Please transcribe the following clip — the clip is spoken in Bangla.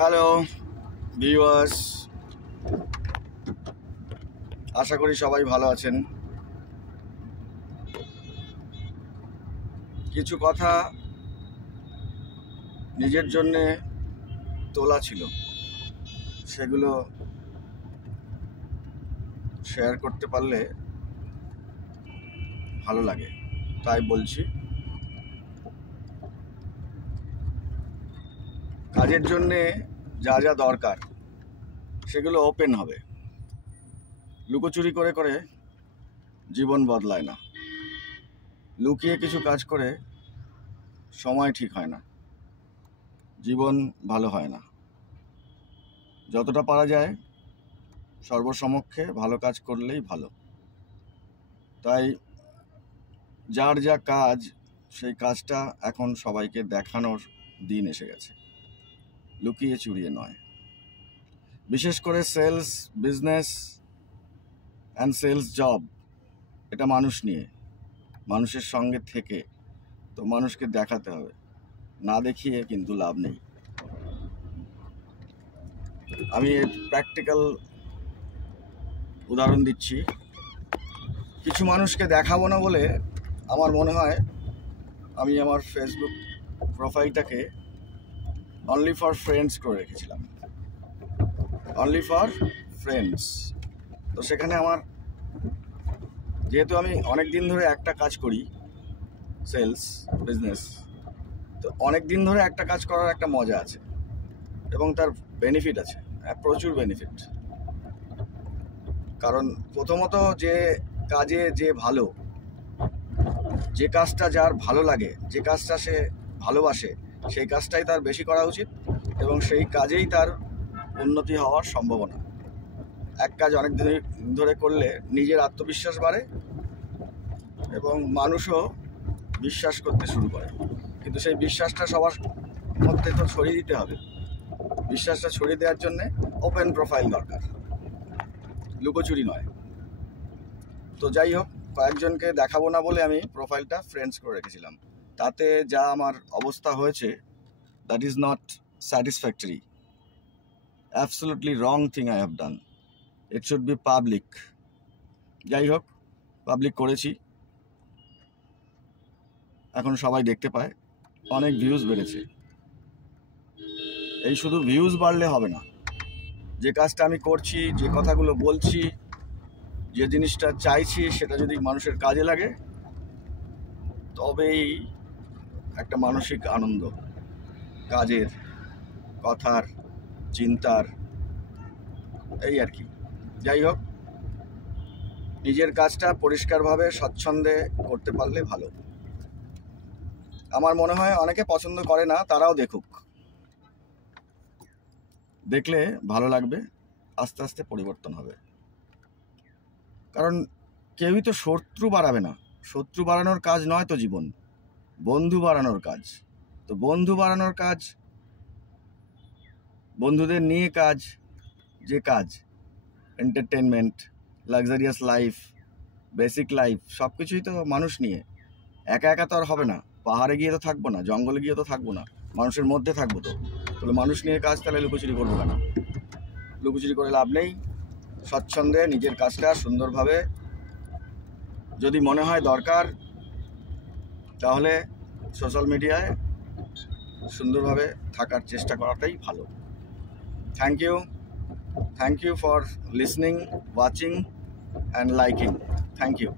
হ্যালো ভিউয়ার্স, আশা করি সবাই ভালো আছেন। কিছু কথা নিজের জন্যে তোলা ছিল, সেগুলো শেয়ার করতে পারলে ভালো লাগে, তাই বলছি। কাজের জন্যে যা যা দরকার সেগুলো ওপেন হবে। লুকোচুরি করে করে জীবন বদলায় না, লুকিয়ে কিছু কাজ করে সময় ঠিক হয় না, জীবন ভালো হয় না। যতটা পারা যায় সর্বসমক্ষে ভালো কাজ করলেই ভালো। তাই যার যা কাজ, সেই কাজটা এখন সবাইকে দেখানোর দিন এসে গেছে, লুকিয়ে চুরিয়ে নয়। বিশেষ করে sales business and sales job, এটা মানুষ নিয়ে, মানুষের সঙ্গে থেকে, তো মানুষকে দেখাতে হবে, না দেখিয়ে কিন্তু লাভ নেই। আমি এর প্র্যাকটিক্যাল উদাহরণ দিচ্ছি। কিছু মানুষকে দেখাবো না বলে আমার মনে হয় আমি আমার ফেসবুক প্রোফাইলটাকে অনলি ফর ফ্রেন্ডস করে রেখেছিলাম, অনলি ফর ফ্রেন্ডস। তো সেখানে আমার, যেহেতু আমি অনেক দিন ধরে একটা কাজ করি, সেলস বিজনেস, তো অনেক দিন ধরে একটা কাজ করার একটা মজা আছে এবং তার বেনিফিট আছে, প্রচুর বেনিফিট। কারণ প্রথমত, যে কাজে যে ভালো, যে কাজটা যার ভালো লাগে, যে কাজটা সে ভালোবাসে, সেই কাজটাই তার বেশি করা উচিত এবং সেই কাজেই তার উন্নতি হওয়ার সম্ভাবনা। এক কাজ অনেক দিন ধরে করলে নিজের আত্মবিশ্বাস বাড়ে এবং মানুষও বিশ্বাস করতে শুরু করে। কিন্তু সেই বিশ্বাসটা সবার মধ্যে তো ছড়িয়ে দিতে হবে। বিশ্বাসটা ছড়িয়ে দেওয়ার জন্যে ওপেন প্রোফাইল দরকার, লুকোচুরি নয়। তো যাই হোক, কয়েকজনকে দেখাবো না বলে আমি প্রোফাইলটা ফ্রেন্ডস করে রেখেছিলাম। তাতে যা আমার অবস্থা হয়েছে, that is not satisfactory. Absolutely wrong thing I have done. It should be public. যাই হোক, পাবলিক করেছি, এখন সবাই দেখতে পায়, অনেক ভিউজ বেড়েছে। এই শুধু ভিউজ বাড়লে হবে না, যে কাজটা আমি করছি, যে কথাগুলো বলছি, যে জিনিসটা চাইছি, সেটা যদি মানুষের কাজে লাগে, তবেই একটা মানসিক আনন্দ, কাজের, কথার, চিন্তার, এই আর কি। যাই হোক, নিজের কাজটা পরিষ্কারভাবে স্বচ্ছন্দে করতে পারলে ভালো। আমার মনে হয় অনেকে পছন্দ করে না, তারাও দেখুক, দেখলে ভালো লাগবে, আস্তে আস্তে পরিবর্তন হবে। কারণ কেউই তো শত্রু বাড়াবে না, শত্রু বাড়ানোর কাজ নয় তো জীবন, বন্ধু বাড়ানোর কাজ। তো বন্ধু বাড়ানোর কাজ, বন্ধুদের নিয়ে কাজ, যে কাজ, entertainment, luxurious life, basic life, সব কিছুই তো মানুষ নিয়ে। একা একা তো আর হবে না, পাহাড়ে গিয়ে তো থাকবো না, জঙ্গলে গিয়ে তো থাকবো না, মানুষের মধ্যে থাকবো। তো তাহলে মানুষ নিয়ে কাজ, তাহলে লুকোচুরি করবো কেন? লুকোচুরি করে লাভ নেই। স্বচ্ছন্দে নিজের কাজটা সুন্দরভাবে, যদি মনে হয় দরকার, তাহলে সোশ্যাল মিডিয়ায় সুন্দরভাবে থাকার চেষ্টা করাটাই ভালো। Thank you for listening, watching and liking. Thank you.